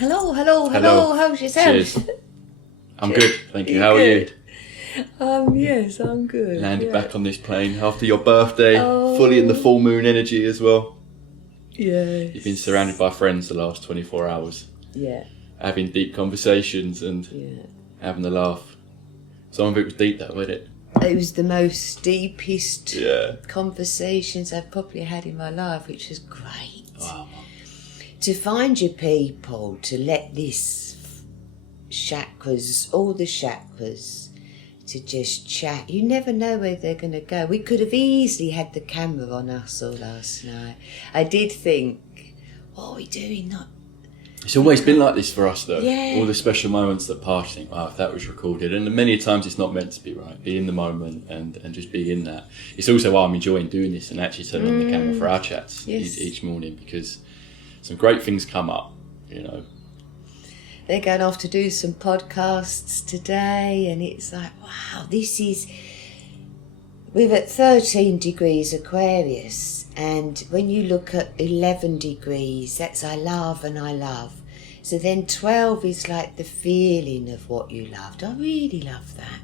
Hello. How's yourself? Cheers. I'm good, thank you. How are you? Yes, I'm good. Landed back on this plane after your birthday, fully in the full moon energy as well. Yeah. You've been surrounded by friends the last 24 hours. Yeah. Having deep conversations and having a laugh. Some of it was deep though, wasn't it? It was the most deepest Yeah. conversations I've probably had in my life, which was great. Wow. To find your people, to let this chakras, all the chakras, to just chat. You never know where they're going to go. We could have easily had the camera on us all last night. I did think, what are we doing? Not. It's always been like this for us though. Yeah. All the special moments that pass, you think, wow, if that was recorded. And many times it's not meant to be, right? Be in the moment and just be in that. It's also why I'm enjoying doing this and actually turning on the camera for our chats each morning, because some great things come up, you know. They're going off to do some podcasts today, and it's like, wow, we're at 13 degrees Aquarius, and when you look at 11 degrees, that's I love and I love. So then 12 is like the feeling of what you loved. I really love that.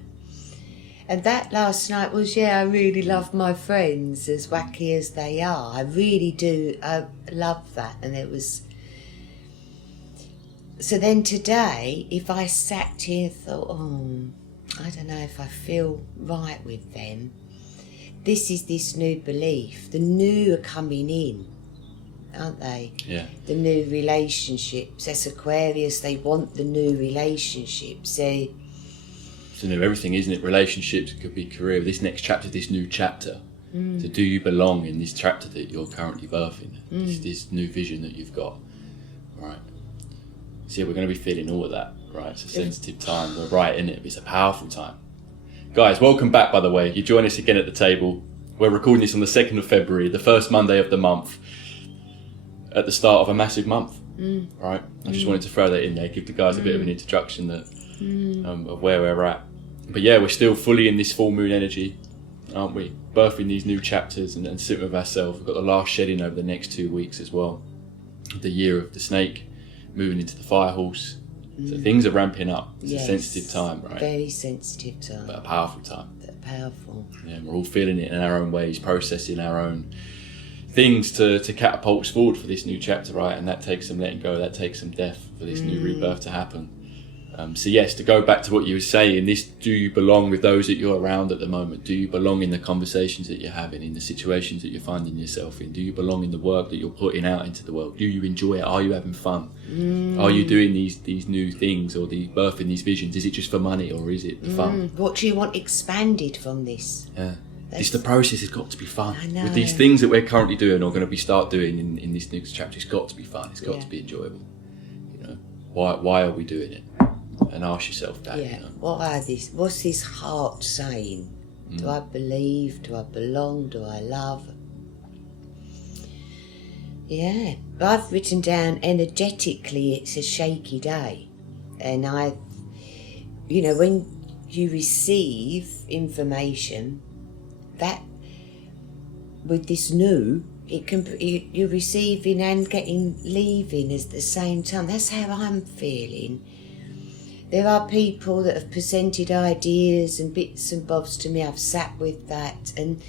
And that last night was, I really love my friends, as wacky as they are. I really do. I love that. And it was... So then today, if I sat here and thought, I don't know if I feel right with them, this is this new belief. The new are coming in, aren't they? Yeah. The new relationships. That's Aquarius, they want the new relationships. It's new everything, isn't it? Relationships, it could be career. This next chapter, this new chapter. So do you belong in this chapter that you're currently birthing? This new vision that you've got, right? So we're going to be feeling all of that, right? It's a sensitive time. We're right in it. It's a powerful time. Guys, welcome back, by the way. You join us again at the table. We're recording this on the 2nd of February, the first Monday of the month, at the start of a massive month, right? I just wanted to throw that in there, give the guys a bit of an introduction of where we're at. But yeah, we're still fully in this full moon energy, aren't we? Birthing these new chapters and sitting with ourselves. We've got the last shedding over the next 2 weeks as well. The year of the snake, moving into the fire horse. So things are ramping up. It's a sensitive time, right? Very sensitive time. But a powerful time. Powerful. Yeah, we're all feeling it in our own ways, processing our own things to catapult us forward for this new chapter, right? And that takes some letting go, that takes some death for this new rebirth to happen. So yes, to go back to what you were saying, do you belong with those that you're around at the moment? Do you belong in the conversations that you're having, in the situations that you're finding yourself in? Do you belong in the work that you're putting out into the world? Do you enjoy it? Are you having fun? Are you doing these new things or birthing these visions? Is it just for money or is it the fun? What do you want expanded from this? Yeah. The process has got to be fun. I know. With these things that we're currently doing or going to start doing in this next chapter, it's got to be fun. It's got to be enjoyable. You know, why are we doing it? And ask yourself that. Yeah. You know? What's this heart saying? Do I believe? Do I belong? Do I love? Yeah. I've written down energetically it's a shaky day. And when you receive information, that with this new, you're receiving and leaving at the same time. That's how I'm feeling. There are people that have presented ideas and bits and bobs to me. I've sat with that, and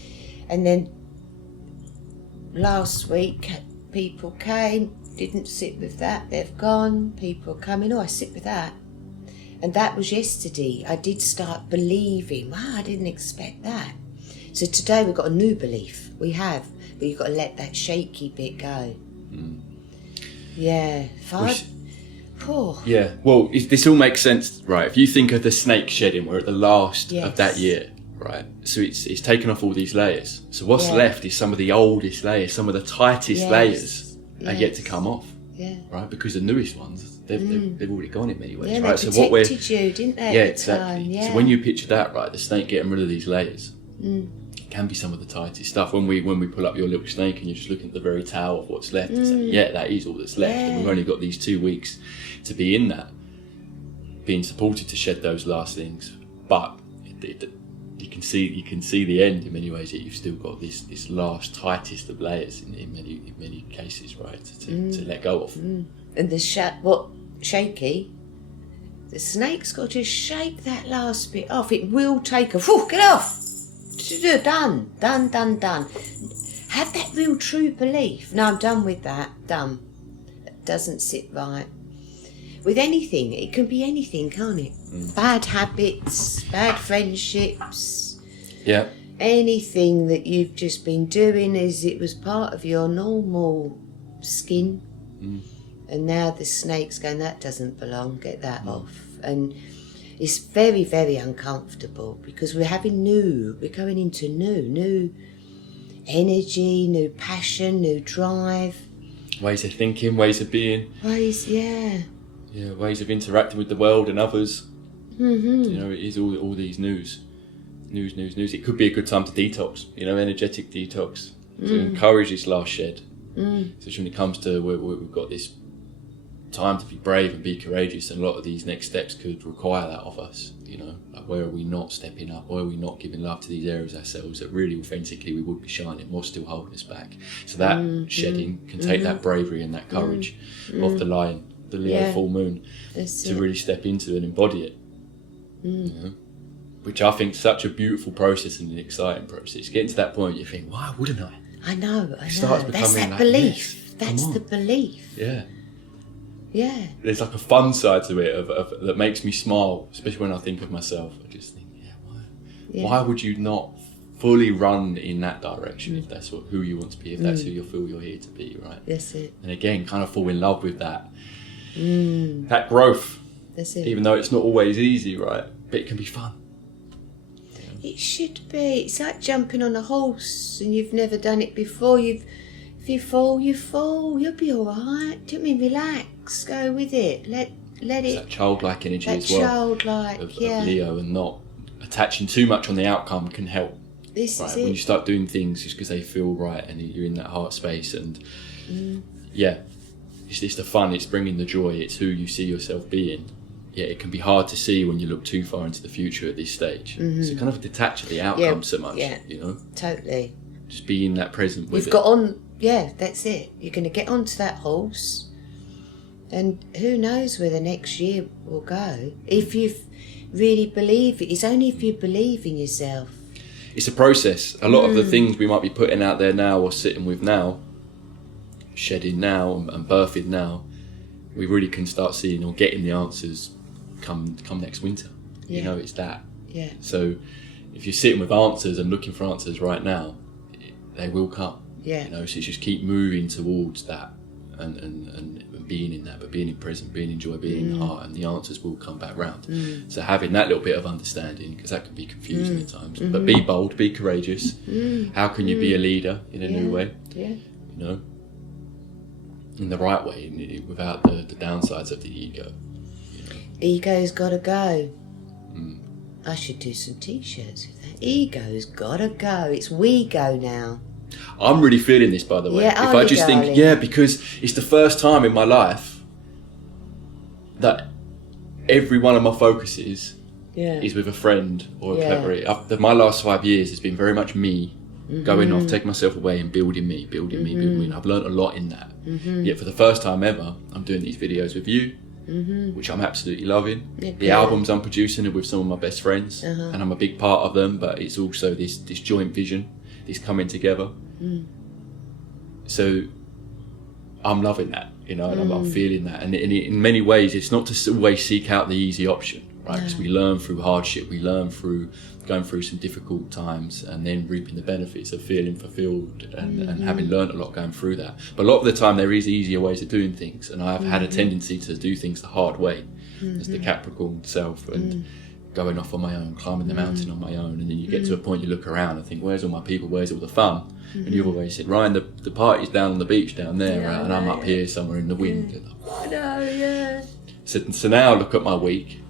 then last week people came, didn't sit with that. They've gone. People are coming. I sit with that, and that was yesterday. I did start believing. Wow, I didn't expect that. So today we've got a new belief. We have, but you've got to let that shaky bit go. Yeah. Yeah, well, this all makes sense, right? If you think of the snake shedding, we're at the last of that year, right? So it's taken off all these layers. So what's left is some of the oldest layers, some of the tightest layers are yet to come off, right? Because the newest ones, they've already gone in many ways, right? So what you, didn't they? Yeah, exactly. So when you picture that, right, the snake getting rid of these layers, it can be some of the tightest stuff. When we pull up your little snake and you're just looking at the very tail of what's left, it's like, that is all that's left, and we've only got these 2 weeks to be in that, being supported to shed those last things. But you can see the end in many ways. That you've still got this last tightest of layers in many cases, right? To let go of. And shaky, the snake's got to shake that last bit off. It will take off. Whew, get off! Done. Have that real true belief. No, I'm done with that. Done. That doesn't sit right. With anything, it can be anything, can't it? Bad habits, bad friendships. Yeah. Anything that you've just been doing as it was part of your normal skin. And now the snake's going, that doesn't belong, get that off. And it's very, very uncomfortable because we're going into new energy, new passion, new drive. Ways of thinking, ways of being. Ways Ways of interacting with the world and others. Mm-hmm. You know, it is all these news. It could be a good time to detox, energetic detox, to encourage this last shed. Especially when it comes to where we've got this time to be brave and be courageous, and a lot of these next steps could require that of us. Like where are we not stepping up? Where are we not giving love to these areas ourselves that really authentically we would be shining? What's still holding us back? So that shedding can take that bravery and that courage of the lion, the Leo full moon, to really step into and embody it. Which I think is such a beautiful process and an exciting process. Getting to that point, you think, why wouldn't I? I know. That's that like, belief. Yes, That's the belief. Yeah. There's like a fun side to it of that makes me smile, especially when I think of myself. I just think, why would you not fully run in that direction if that's who you want to be, if that's who you feel you're here to be, right? That's it. And again, kind of fall in love with that. That growth. That's it. Even though it's not always easy, right? But it can be fun. It should be. It's like jumping on a horse and you've never done it before. If you fall, you fall. You'll be all right. Do you mean relax? Go with it. Let It's it. that childlike energy That as well. childlike, of Leo, and not attaching too much on the outcome can help. This Right? is When it. you start doing things just because they feel right and you're in that heart space, and it's the fun. It's bringing the joy. It's who you see yourself being. Yeah, it can be hard to see when you look too far into the future at this stage. So kind of detach of the outcome so much, Totally. Just be in that present with You've got on, that's it. You're going to get onto that horse, and who knows where the next year will go. If you really believe it, it's only if you believe in yourself. It's a process. A lot of the things we might be putting out there now or sitting with now, shedding now and birthing now, we really can start seeing or getting the answers come next winter. It's that. So if you're sitting with answers and looking for answers right now, they will come. So just keep moving towards that and being in that, but being in present, being in joy, being in the heart, and the answers will come back round. So having that little bit of understanding, because that can be confusing at times, but be bold, be courageous. How can you be a leader in a new way? In the right way, without the downsides of the ego. Ego's got to go. I should do some t-shirts with that. Ego's got to go. It's we go now. I'm really feeling this, by the way. Yeah, if I just darling. think, because it's the first time in my life that every one of my focuses is with a friend or a collaborator. My last 5 years has been very much me going off, taking myself away and building me. I've learned a lot in that. Yet for the first time ever, I'm doing these videos with you, which I'm absolutely loving. The albums I'm producing are with some of my best friends, and I'm a big part of them, but it's also this joint vision, this coming together. So I'm loving that, and I'm feeling that. And in many ways, it's not to always seek out the easy option, right? Because we learn through hardship, we learn through going through some difficult times, and then reaping the benefits of feeling fulfilled and having learned a lot going through that. But a lot of the time there is easier ways of doing things, and I've had a tendency to do things the hard way as the Capricorn self, and going off on my own, climbing the mountain on my own, and then you get to a point you look around and think, where's all my people, where's all the fun? And you always think, Ryan, the party's down on the beach down there, right? And I'm up here somewhere in the wind. So now I look at my week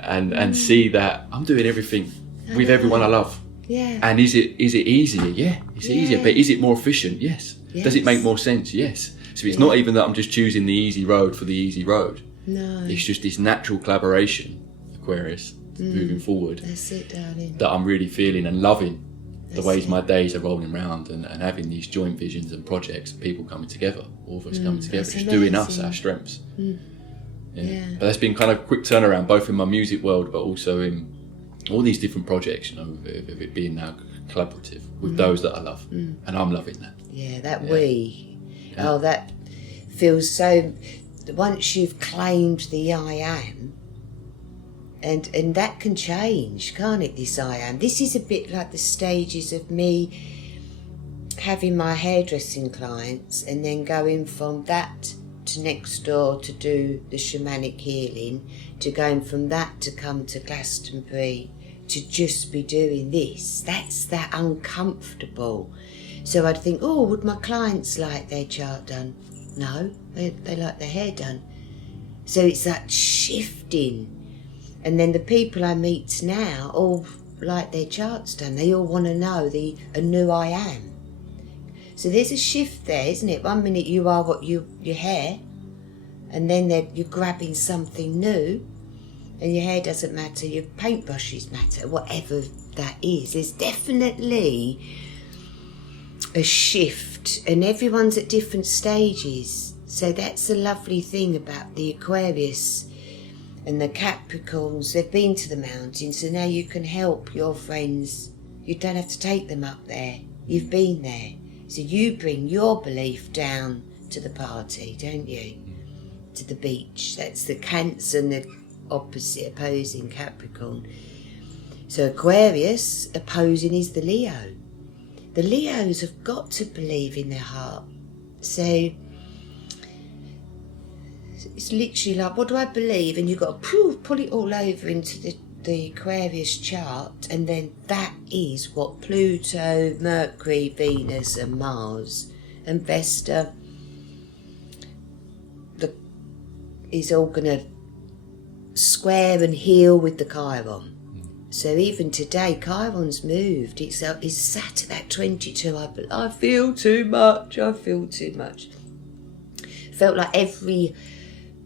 and see that I'm doing everything with everyone I love. And is it easier? Yeah, it's easier. But is it more efficient? Yes. Does it make more sense? Yes. So it's not even that I'm just choosing the easy road for the easy road. No. It's just this natural collaboration, Aquarius, moving forward. That's it, darling. That I'm really feeling and loving the ways my days are rolling around, and having these joint visions and projects, people coming together, all of us coming together, just doing us, our strengths. Yeah. But that's been kind of quick turnaround, both in my music world, but also in all these different projects, you know, of it being now collaborative with those that I love. And I'm loving that. Yeah, that Yeah. we. Yeah. Oh, that feels so... Once you've claimed the I am, and that can change, can't it, this I am? This is a bit like the stages of me having my hairdressing clients and then going from that to next door to do the shamanic healing, to going from that to come to Glastonbury, to just be doing this. That's that uncomfortable. So I'd think, oh, would my clients like their chart done? No, they like their hair done. So it's that shifting. And then the people I meet now all like their charts done. They all want to know a new I am. So there's a shift there, isn't it? 1 minute you are what your hair, and then you're grabbing something new, and your hair doesn't matter, your paintbrushes matter, whatever that is. There's definitely a shift, and everyone's at different stages. So that's the lovely thing about the Aquarius and the Capricorns. They've been to the mountains, so now you can help your friends. You don't have to take them up there. You've been there. So you bring your belief down to the party, don't you? To the beach. That's the Cancer and the opposing Capricorn. So Aquarius opposing is the Leo. The Leos have got to believe in their heart. So it's literally like, what do I believe? And you've got to pull it all over into the Aquarius chart, and then that is what Pluto, Mercury, Venus and Mars and Vesta is all going to square and heal with the Chiron. So even today, Chiron's moved. It's sat at that 22. I feel too much. Felt like every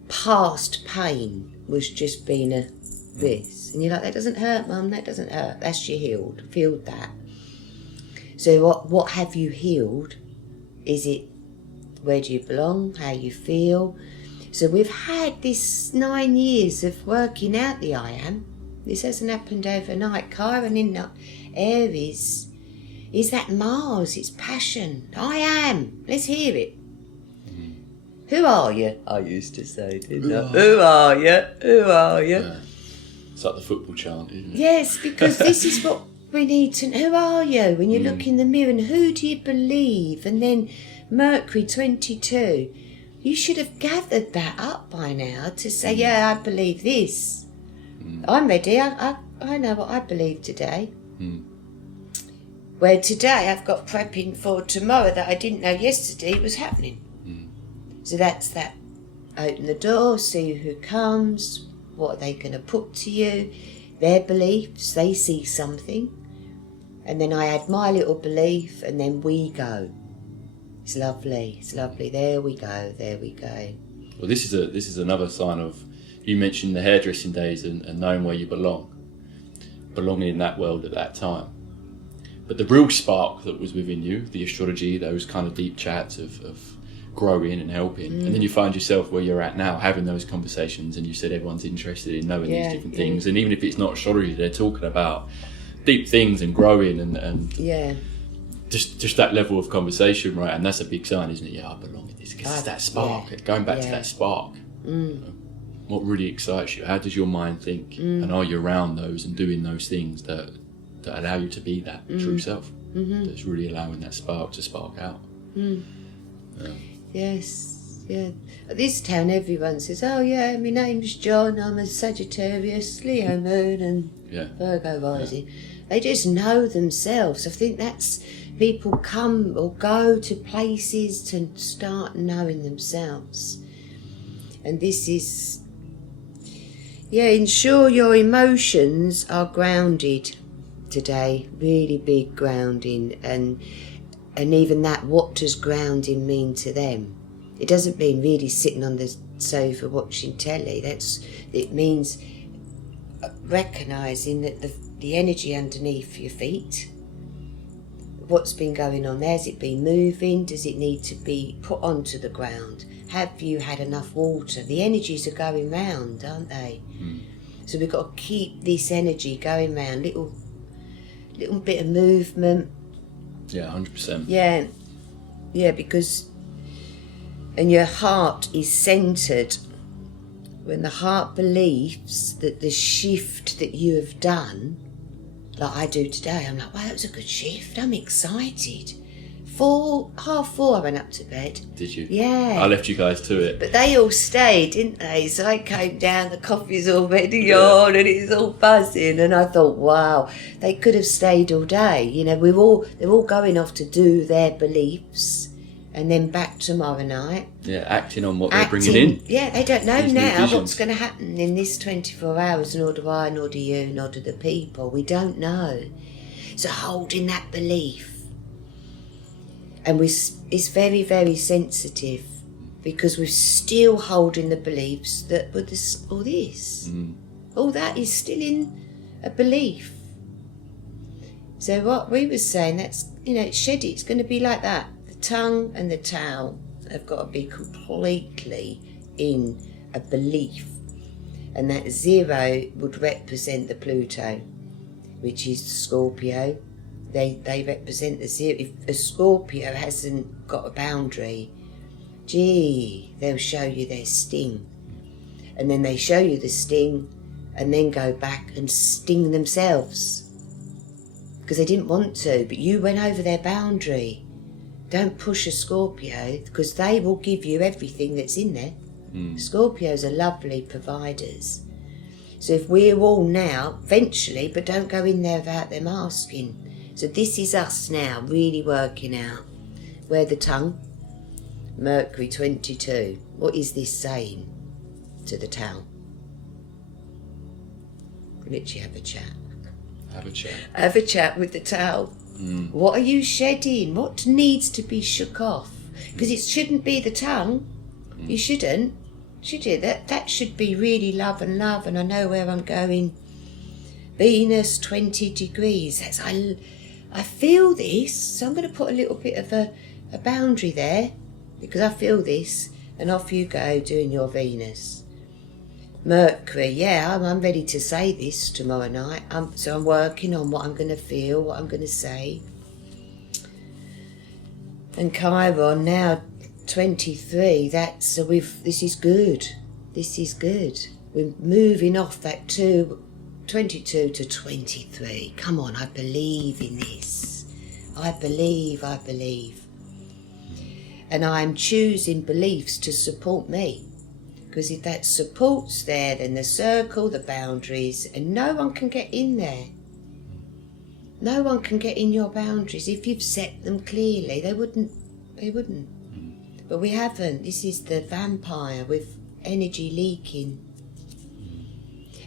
past pain was just being a this. And you're like, that doesn't hurt, Mum, that doesn't hurt. That's you healed. Feel that. So what have you healed? Is it where do you belong? How you feel? So we've had this 9 years of working out the I am. This hasn't happened overnight. Chiron in Aries is that Mars, it's passion. I am. Let's hear it. Who are you? I used to say, didn't I? Who are you? Who are you? Yeah. It's like the football chant, isn't it? Yes, because this is what we need to know. Who are you? When you look in the mirror, and who do you believe? And then Mercury 22. You should have gathered that up by now to say, yeah, I believe this. I'm ready. I know what I believe today. Where today I've got prepping for tomorrow that I didn't know yesterday was happening. So that's that. Open the door, see who comes, what are they going to put to you, their beliefs, they see something. And then I add my little belief, and then we go. It's lovely, there we go. Well, this is another sign of, you mentioned the hairdressing days and knowing where you belonging in that world at that time. But the real spark that was within you, the astrology, those kind of deep chats of growing and helping, and then you find yourself where you're at now, having those conversations, and you said everyone's interested in knowing these different things, and even if it's not astrology, they're talking about deep things and growing and just that level of conversation, right? And that's a big sign, isn't it? Yeah, I belong in this, because it's that spark. Going back to that spark, what really excites you? How does your mind think? And are you around those and doing those things that allow you to be that true self? That's really allowing that spark to spark out. Yes, yeah. At this town, everyone says, oh yeah, my name's John, I'm a Sagittarius, Leo moon and Virgo rising. They just know themselves. I think that's, people come or go to places to start knowing themselves. And this is, ensure your emotions are grounded today, really big grounding, and even that, what does grounding mean to them? It doesn't mean really sitting on the sofa watching telly. It means recognising that the energy underneath your feet, what's been going on there, has it been moving? Does it need to be put onto the ground? have you had enough water? The energies are going round, aren't they? So we've got to keep this energy going round, little bit of movement. Yeah, 100%. Yeah, because, and your heart is centred. When the heart believes that the shift that you have done, like I do today, I'm like, wow, that was a good shift. I'm excited. 4:30 I went up to bed. Did you? Yeah. I left you guys to it. But they all stayed, didn't they? So I came down, the coffee's already on and it's all buzzing, and I thought, wow, they could have stayed all day. You know, they're all going off to do their beliefs and then back tomorrow night. Yeah, acting on what they're bringing in. Yeah, they don't know These new now visions. what's going to happen in this 24 hours, nor do I, nor do you, nor do the people. We don't know. So holding that belief. And it's very, very sensitive because we're still holding the beliefs that all this. All that is still in a belief. So what we were saying, that's, it's shed. It's going to be like that. The tongue and the towel have got to be completely in a belief. And that 0 would represent the Pluto, which is Scorpio. They represent the 0. If a Scorpio hasn't got a boundary, they'll show you their sting. And then they show you the sting and then go back and sting themselves. Because they didn't want to, but you went over their boundary. Don't push a Scorpio, because they will give you everything that's in there. Scorpios are lovely providers. So if we're all now, eventually, but don't go in there without them asking. So this is us now, really working out. Where the tongue? Mercury 22. What is this saying to the town? Literally have a chat. Have a chat with the towel. What are you shedding? What needs to be shook off? Because it shouldn't be the tongue. You shouldn't. Should you? That should be really love. And I know where I'm going. Venus 20 degrees. I feel this. So I'm going to put a little bit of a boundary there. Because I feel this. And off you go doing your Venus. Mercury, I'm ready to say this tomorrow night. So I'm working on what I'm going to feel, what I'm going to say. And Chiron now 23. This is good. This is good. We're moving off that 22 to 23. Come on, I believe in this. I believe. And I'm choosing beliefs to support me. Because if that support's there, then the circle, the boundaries, and no one can get in there. No one can get in your boundaries. If you've set them clearly, they wouldn't. But we haven't. This is the vampire with energy leaking.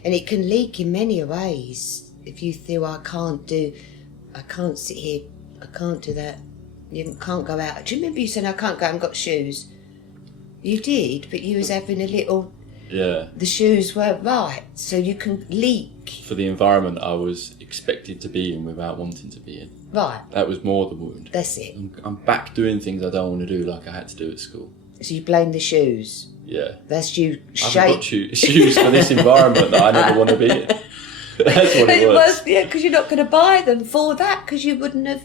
And it can leak in many ways. If you feel, I can't sit here, I can't do that. You can't go out. Do you remember you said, I can't go, I haven't got shoes? You did, but you was having a little... Yeah. The shoes weren't right, so you can leak. For the environment I was expected to be in without wanting to be in. Right. That was more the wound. That's it. I'm back doing things I don't want to do like I had to do at school. So you blame the shoes. Yeah. That's you I haven't got shoes for this environment that I never want to be in. That's what it was. Yeah, because you're not going to buy them for that, because you wouldn't have...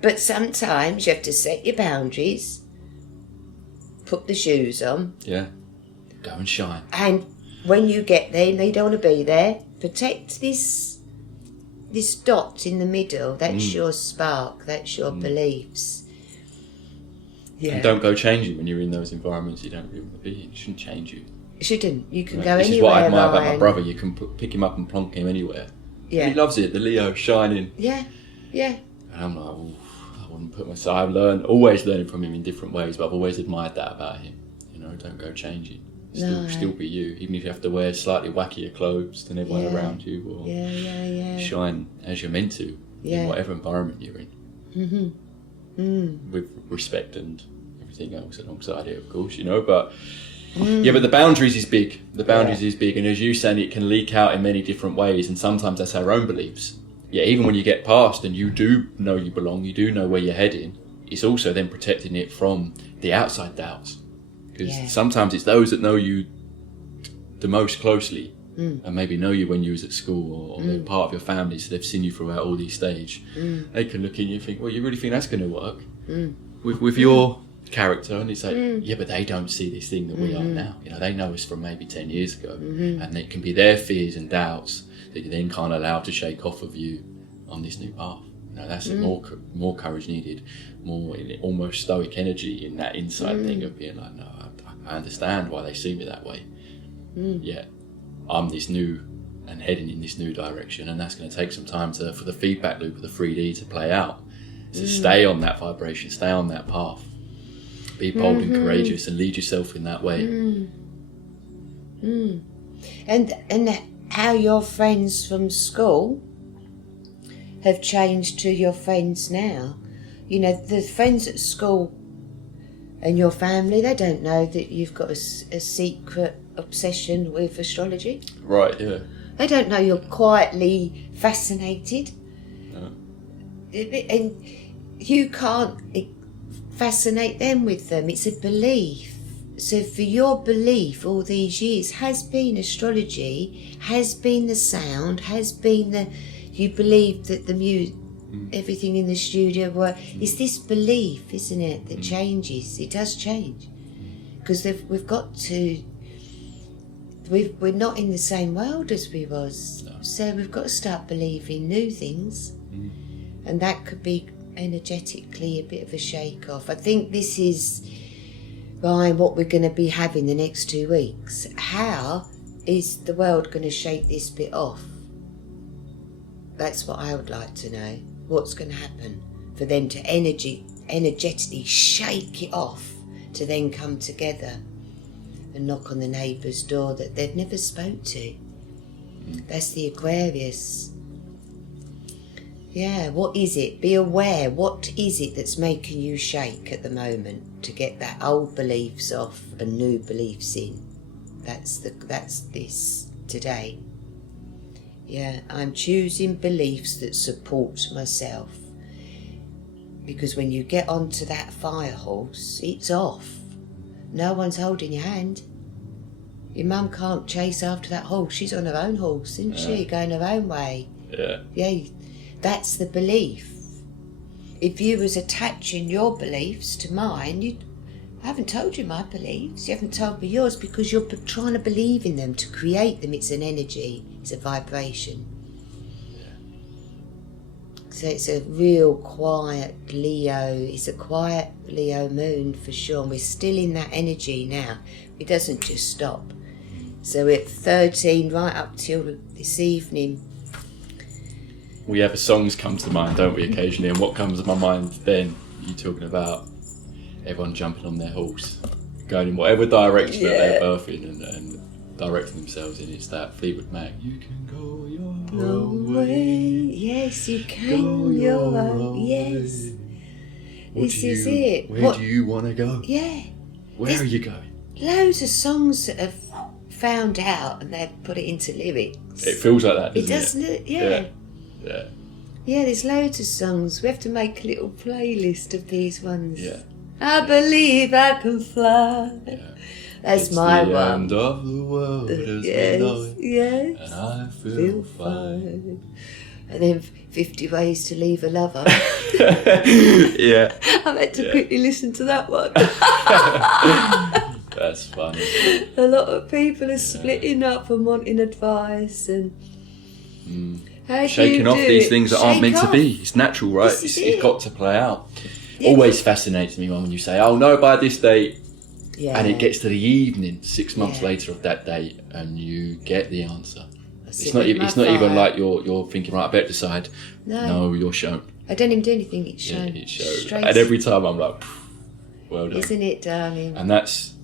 But sometimes you have to set your boundaries, put the shoes on. Yeah. Go and shine. And when you get there, you don't want to be there, protect this dot in the middle. That's your spark. That's your beliefs. Yeah. And don't go changing when you're in those environments you don't really want to be in. It shouldn't change you. It shouldn't. You can Right. go this anywhere. This is what I admire about Ryan. my brother. You can pick him up and plonk him anywhere. Yeah. He loves it. The Leo shining. Yeah. Yeah. And I'm like, ooh, I wouldn't put myself. I've always learning from him in different ways, but I've always admired that about him. You know, don't go changing. Still be you, even if you have to wear slightly wackier clothes than everyone around you, or shine as you're meant to in whatever environment you're in. With respect and everything else alongside it, of course, you know. But but the boundaries is big. The boundaries is big, and as you said, it can leak out in many different ways, and sometimes that's our own beliefs. Yeah, even when you get past and you do know you belong, you do know where you're heading, it's also then protecting it from the outside doubts. Because sometimes it's those that know you the most closely and maybe know you when you was at school or they're part of your family, so they've seen you throughout all these stages. They can look at you and think, well, you really think that's going to work with your character? And it's like, yeah, but they don't see this thing that we are now. You know, they know us from maybe 10 years ago, and it can be their fears and doubts that you then can't allow to shake off of you on this new path. You know, that's more courage needed, more almost stoic energy in that inside thing of being like, no, I understand why they see me that way. Yeah, I'm this new and heading in this new direction, and that's going to take some time for the feedback loop of the 3D to play out. So stay on that vibration, stay on that path, be bold and courageous, and lead yourself in that way. And how your friends from school have changed to your friends now. You know, the friends at school and your family, they don't know that you've got a secret obsession with astrology. Right, yeah. They don't know you're quietly fascinated. And you can't fascinate them with them. It's a belief. So for your belief all these years has been astrology, has been the sound, has been you believe that the music, everything in the studio it's this belief, isn't it, that changes. It does change. Because we've got to, we're not in the same world as we was. No. So we've got to start believing new things. And that could be energetically a bit of a shake off. I think this is what we're going to be having the next 2 weeks. How is the world going to shake this bit off? That's what I would like to know. What's going to happen for them to energetically shake it off, to then come together and knock on the neighbour's door that they've never spoke to. That's the Aquarius. Yeah, what is it? Be aware. What is it that's making you shake at the moment to get that old beliefs off and new beliefs in? That's this today. Yeah, I'm choosing beliefs that support myself. Because when you get onto that fire horse, it's off. No one's holding your hand. Your mum can't chase after that horse. She's on her own horse, isn't she? Going her own way. Yeah, that's the belief. If you was attaching your beliefs to mine, I haven't told you my beliefs. You haven't told me yours because you're trying to believe in them, to create them. It's an energy. It's a vibration. So it's a real quiet Leo. It's a quiet Leo moon for sure. And we're still in that energy now. It doesn't just stop. So we're at 13 right up till this evening. We have songs come to mind, don't we, occasionally? And what comes to my mind then, you're talking about everyone jumping on their horse, going in whatever direction that they're birthing and directing themselves in. It's that Fleetwood Mac. You can go your own way. Yes, you can go your own. Yes. This is it. Where do you want to go? Yeah. Where are you going? Loads of songs that have found out and they've put it into lyrics. It feels like that, doesn't it? Yeah. Yeah, there's loads of songs. We have to make a little playlist of these ones. Yeah. I believe I can fly. Yeah. That's it's my the one. End of the world as we know it. Yes. And I feel fine. And then 50 Ways to Leave a Lover. Yeah. I've had to quickly listen to that one. That's funny. A lot of people are splitting up and wanting advice and shaking off these things that aren't meant to be. It's natural, right? It's got to play out. Yeah. Always fascinates me when you say, "Oh no, by this date," and it gets to the evening 6 months later of that date, and you get the answer. It's not even like you're thinking, right, I better decide. No, you're shown. I don't even do anything. It's shown. Yeah, it's shown. Straight. And every time I'm like, well done. Isn't it, darling? And that's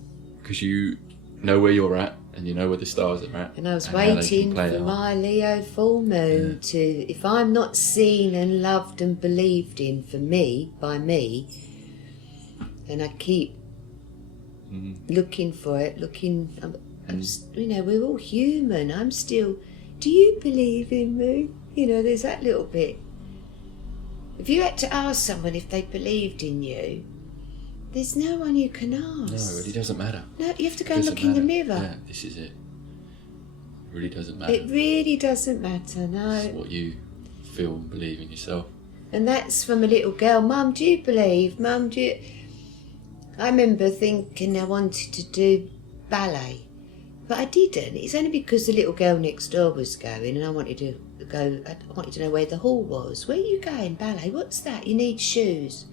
because you know where you're at. And you know where the stars are at. And I was waiting for my Leo full moon to, if I'm not seen and loved and believed in for me, by me, and I keep looking for it, we're all human. I'm still, do you believe in me? You know, there's that little bit. If you had to ask someone if they believed in you, There's no one you can ask. No, it doesn't matter. No, you have to go and look in the mirror. Yeah, this is it. It really doesn't matter. It really doesn't matter, no. It's what you feel and believe in yourself. And that's from a little girl. Mum, do you believe? Mum, do you... I remember thinking I wanted to do ballet, but I didn't. It's only because the little girl next door was going and I wanted to go. I wanted to know where the hall was. Where are you going, ballet? What's that? You need shoes.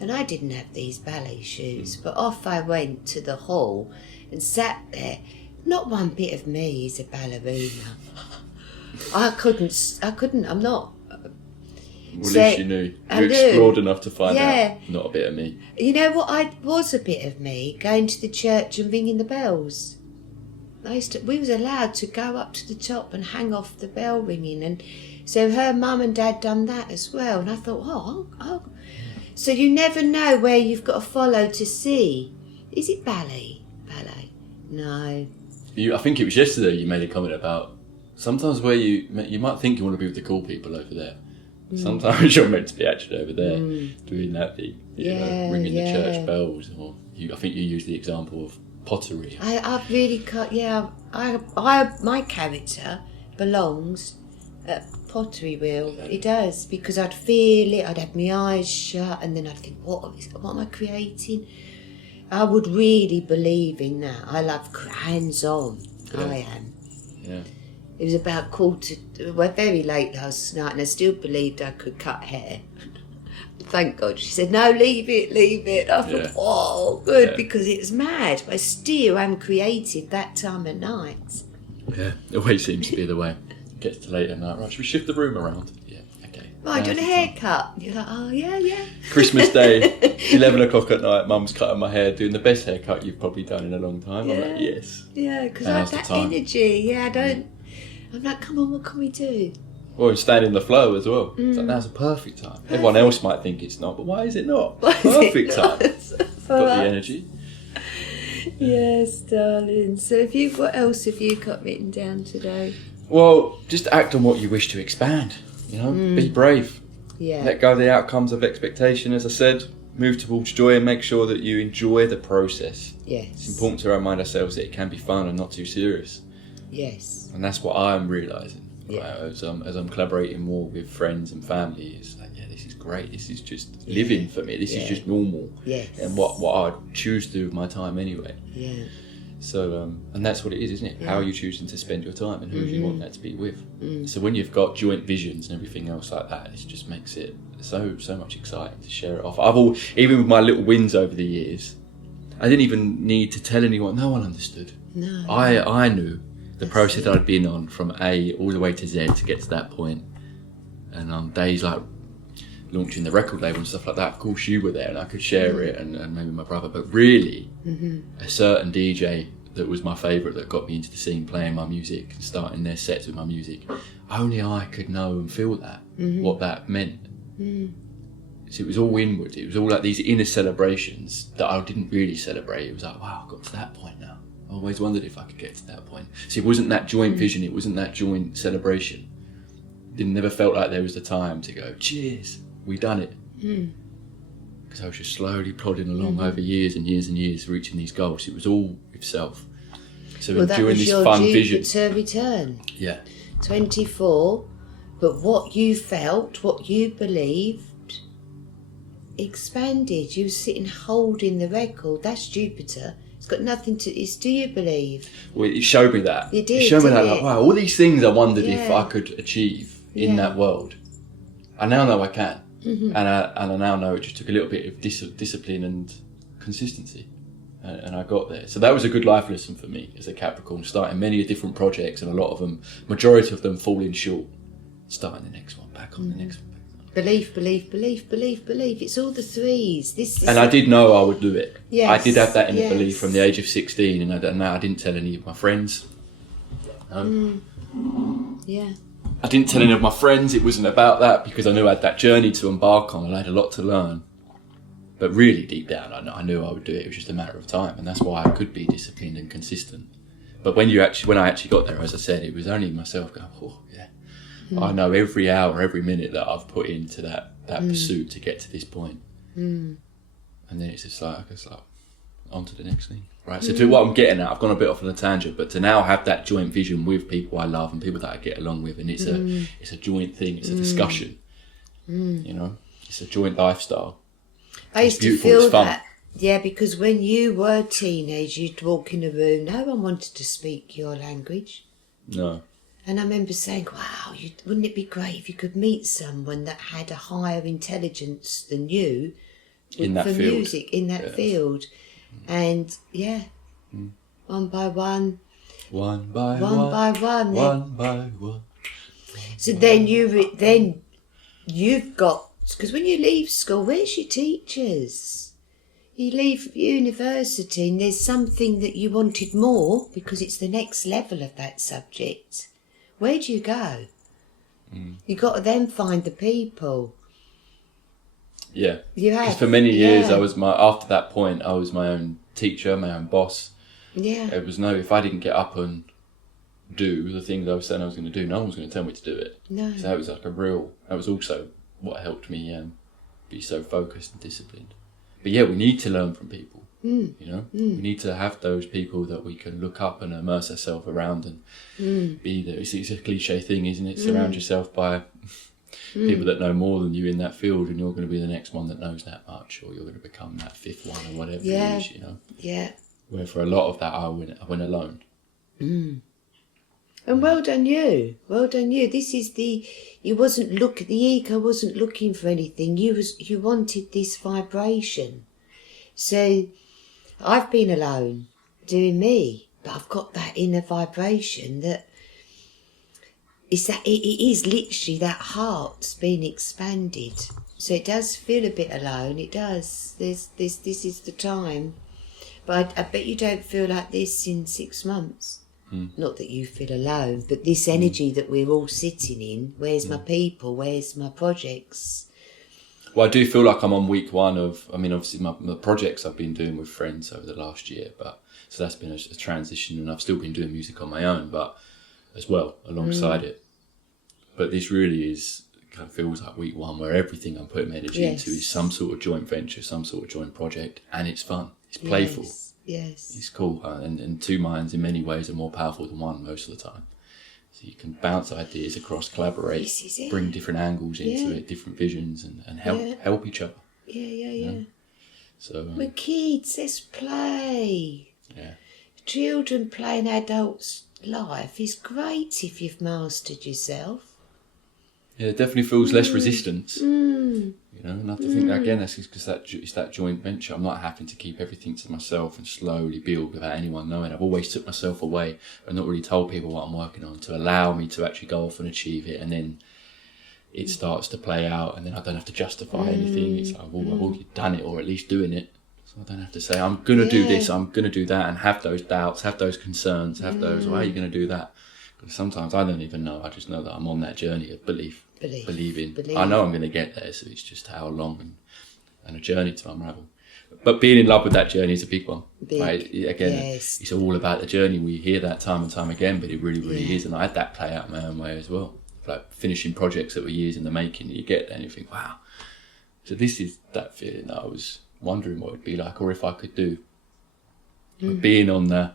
And I didn't have these ballet shoes, but off I went to the hall and sat there. Not one bit of me is a ballerina. I couldn't, I'm not. Well, at least you knew. You explored enough to find out. Not a bit of me. You know what? I was a bit of me, going to the church and ringing the bells. We was allowed to go up to the top and hang off the bell ringing, and so her mum and dad done that as well. And I thought, oh. So you never know where you've got to follow to see. Is it ballet? Ballet? No. I think it was yesterday you made a comment about sometimes where you might think you want to be with the cool people over there. Sometimes you're meant to be actually over there doing that thing, ringing the church bells. Or I think you used the example of pottery. I really can't. Yeah, my character belongs at pottery wheel. It does, because I'd feel it. I'd have my eyes shut, and then I'd think, what am I creating? I would really believe in that. I love hands-on. Yeah. I am. Yeah. It was about very late last night, and I still believed I could cut hair. Thank God. She said, no, leave it. I thought, oh, good, because it was mad. But I still am creative that time of night. Yeah, it always seems to be the way. It gets to late at night. Right, should we shift the room around? Yeah, okay. Right, do you want a haircut? You're like, oh, yeah. Christmas Day, 11 o'clock at night, Mum's cutting my hair, doing the best haircut you've probably done in a long time. Yeah. I'm like, yes. Yeah, because I have that energy. Yeah, I don't... I'm like, come on, what can we do? Well, and stand in the flow as well. It's like, now's a perfect time. Everyone else might think it's not, but why is it not? Perfect time. Got the energy. Yes, darling. So what else have you got written down today? Well, just act on what you wish to expand. Be brave. Yeah. Let go of the outcomes of expectation, as I said. Move towards joy and make sure that you enjoy the process. Yes. It's important to remind ourselves that it can be fun and not too serious. Yes. And that's what I'm realising. Yeah. As I'm collaborating more with friends and family, it's like, this is great. This is just living for me. This is just normal. Yes. And what I choose to do with my time anyway. Yeah. So, and that's what it is, isn't it? How are you choosing to spend your time, and who do you want that to be with? So when you've got joint visions and everything else like that, it just makes it so much exciting to share it off. Even with my little wins over the years, I didn't even need to tell anyone. No one understood. No. I knew the process I'd been on from A all the way to Z to get to that point. And on days like launching the record label and stuff like that, of course you were there and I could share it, and maybe my brother, but really a certain DJ that was my favourite that got me into the scene, playing my music and starting their sets with my music, only I could know and feel that, what that meant. So it was all inward. It was all like these inner celebrations that I didn't really celebrate. It was like, wow, I've got to that point now. I always wondered if I could get to that point. So it wasn't that joint vision, it wasn't that joint celebration. It never felt like there was the time to go, cheers, we done it. Because I was just slowly plodding along over years and years and years, reaching these goals. It was all with self. So during this fun vision. To return. Yeah. 24, but what you felt, what you believed, expanded. You were sitting holding the record. That's Jupiter. It's got nothing to... It's do you believe? Well, it showed me that. It did, It showed me that, didn't like, it? wow, all these things I wondered if I could achieve in that world. I now know I can. And I now know it just took a little bit of discipline and consistency. And I got there. So that was a good life lesson for me as a Capricorn, starting many different projects, and a lot of them, majority of them falling short. Starting the next one, back on the next one. Belief. It's all the threes. And I did know I would do it. Yes, I did have that inner belief from the age of 16, and I didn't tell any of my friends. No. Yeah. I didn't tell any of my friends. It wasn't about that, because I knew I had that journey to embark on and I had a lot to learn. But really deep down, I knew I would do it. It was just a matter of time, and that's why I could be disciplined and consistent. But when I actually got there, as I said, it was only myself going, oh yeah. I know every hour, every minute that I've put into that pursuit to get to this point. And and then it's just like on to the next thing, right? So to what I'm getting at, I've gone a bit off on a tangent, but to now have that joint vision with people I love and people that I get along with, and it's a joint thing, it's a discussion, you know, it's a joint lifestyle. I used to feel that, yeah, because when you were a teenage, you'd walk in a room, no one wanted to speak your language. No. And I remember saying, wow, wouldn't it be great if you could meet someone that had a higher intelligence than you in that for field. music, in that field. And, one by one. One by one. So then you've got, because when you leave school, where's your teachers? You leave university and there's something that you wanted more because it's the next level of that subject. Where do you go? You got to then find the people. Yeah. You have. Because for many years, after that point, I was my own teacher, my own boss. Yeah. It was if I didn't get up and do the things I was saying I was going to do, no one was going to tell me to do it. No. So that was that was also what helped me be so focused and disciplined. But yeah, we need to learn from people. You know, we need to have those people that we can look up and immerse ourselves around and be there. It's a cliche thing, isn't it? Surround yourself by people that know more than you in that field, and you're going to be the next one that knows that much, or you're going to become that fifth one or whatever it is, you know. Yeah. Where for a lot of that, I went alone. And well done you. Well done you. This is the ego wasn't looking for anything. You wanted this vibration. So I've been alone doing me, but I've got that inner vibration that it is literally that heart's been expanded. So it does feel a bit alone. It does. This is the time. But I bet you don't feel like this in 6 months. Not that you feel alone, but this energy that we're all sitting in. Where's my people? Where's my projects? Well, I do feel like I'm on week one obviously the projects I've been doing with friends over the last year, but so that's been a transition, and I've still been doing music on my own, but as well alongside it. But this really kind of feels like week one, where everything I'm putting my energy into is some sort of joint venture, some sort of joint project, and it's fun, it's playful. Yes. It's cool, and two minds in many ways are more powerful than one most of the time. So you can bounce ideas across, collaborate, bring different angles into it, different visions, and help each other. Yeah. So we're kids, let's play. Yeah. Children playing adults' life is great if you've mastered yourself. Yeah, it definitely feels less resistance. You know, and I think again that's because it's that joint venture. I'm not having to keep everything to myself and slowly build without anyone knowing. I've always took myself away and not really told people what I'm working on to allow me to actually go off and achieve it, and then it starts to play out, and then I don't have to justify anything. It's like, well, I've already done it, or at least doing it, so I don't have to say I'm going to do this, I'm going to do that, and have those doubts, have those concerns, have those, why are you going to do that? Because sometimes I don't even know. I just know that I'm on that journey of believing. I know I'm going to get there, so it's just how long and a journey to unravel. But being in love with that journey is a big one. Right? Again, it's all about the journey. We hear that time and time again, but it really, really is. And I had that play out my own way as well. Like finishing projects that were years in the making, you get there and you think, wow. So this is that feeling that I was wondering what it would be like, or if I could do. But being on the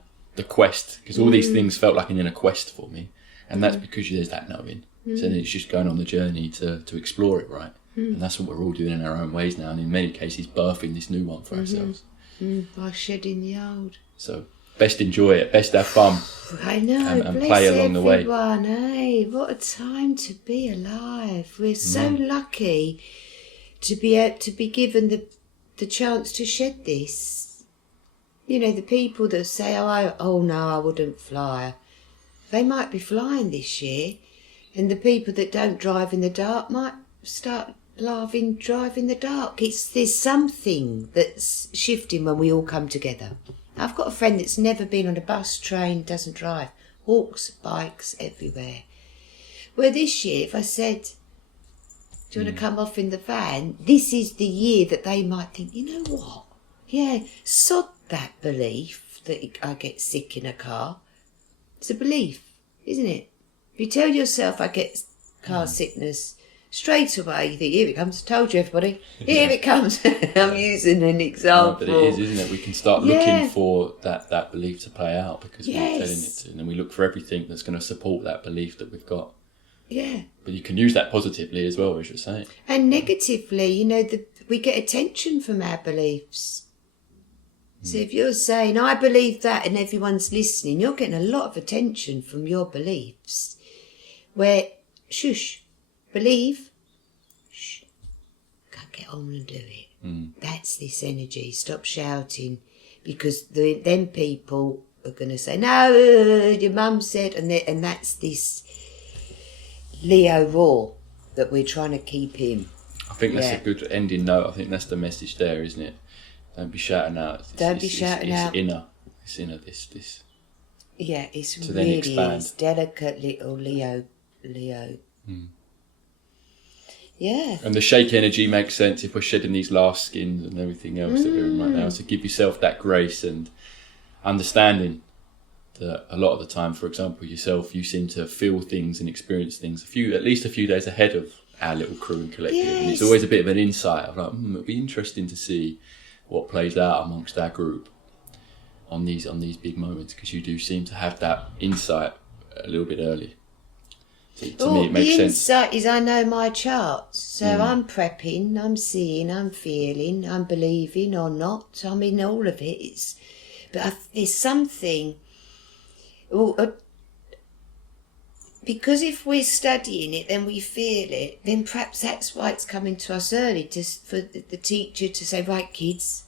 quest, because all these things felt like an inner quest for me, and that's because there's that knowing. So then it's just going on the journey to explore it, right? And that's what we're all doing in our own ways now, and in many cases birthing this new one for ourselves. By shedding the old. So best enjoy it, best have fun. I know, and play along the way. Hey, what a time to be alive. We're so lucky to be given the chance to shed this. You know, the people that say, oh no, I wouldn't fly. They might be flying this year, and the people that don't drive in the dark might start driving in the dark. There's something that's shifting when we all come together. I've got a friend that's never been on a bus, train, doesn't drive, walks, bikes everywhere. Well, this year, if I said, do you want to come off in the van? This is the year that they might think, you know what? Yeah, sod that belief that I get sick in a car. It's a belief, isn't it? If you tell yourself I get car sickness, straight away you think, here it comes. Told you, everybody. Here it comes. I'm using an example. But it is, isn't it? We can start looking for that belief to play out because we're telling it to. And then we look for everything that's going to support that belief that we've got. Yeah. But you can use that positively as well, as you're saying. And negatively, you know, we get attention from our beliefs. So if you're saying, I believe that, and everyone's listening, you're getting a lot of attention from your beliefs. Where, shush, believe, shh, can't get on and do it. That's this energy. Stop shouting. Because then people are going to say, no, your mum said, and that's this Leo roar that we're trying to keep in. I think that's a good ending note. I think that's the message there, isn't it? Don't be shouting out. It's inner. It's inner, this. Yeah, it's really is delicate little Leo. Yeah. And the shake energy makes sense if we're shedding these last skins and everything else that we're in right now. So give yourself that grace and understanding that a lot of the time, for example, yourself, you seem to feel things and experience things at least a few days ahead of our little crew and collective. Yes. And it's always a bit of an insight of like, it'll be interesting to see what plays out amongst our group on these big moments, because you do seem to have that insight a little bit early. So to me, it makes sense. The insight is I know my charts, so I'm prepping, I'm seeing, I'm feeling, I'm believing or not. I'm in all of it. There's something. Because if we're studying it, then we feel it, then perhaps that's why it's coming to us early, for the teacher to say, right, kids,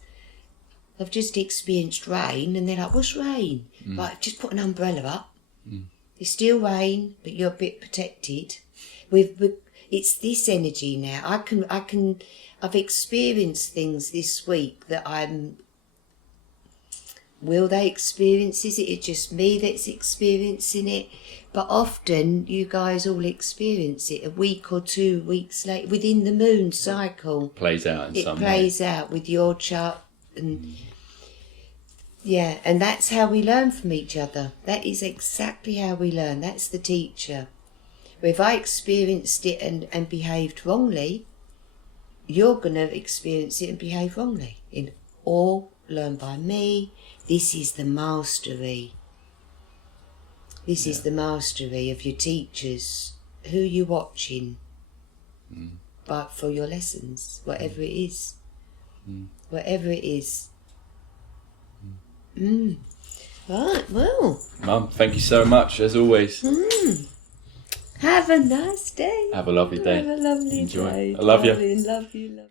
I've just experienced rain, and they're like, what's rain? Right, just put an umbrella up. It's still rain, but you're a bit protected. It's this energy now. I've experienced things this week that will they experience? Is it just me that's experiencing it? But often you guys all experience it a week or 2 weeks later within the moon cycle. Plays out in some way. It plays out with your chart. And and that's how we learn from each other. That is exactly how we learn. That's the teacher. If I experienced it and behaved wrongly, you're going to experience it and behave wrongly. All learn by me. This is the mastery. This is the mastery of your teachers. Who you're watching. But for your lessons, whatever it is. Whatever it is. Right, well. Mum, thank you so much, as always. Have a nice day. Have a lovely day. Have a lovely Enjoy. day. I love you. Love you.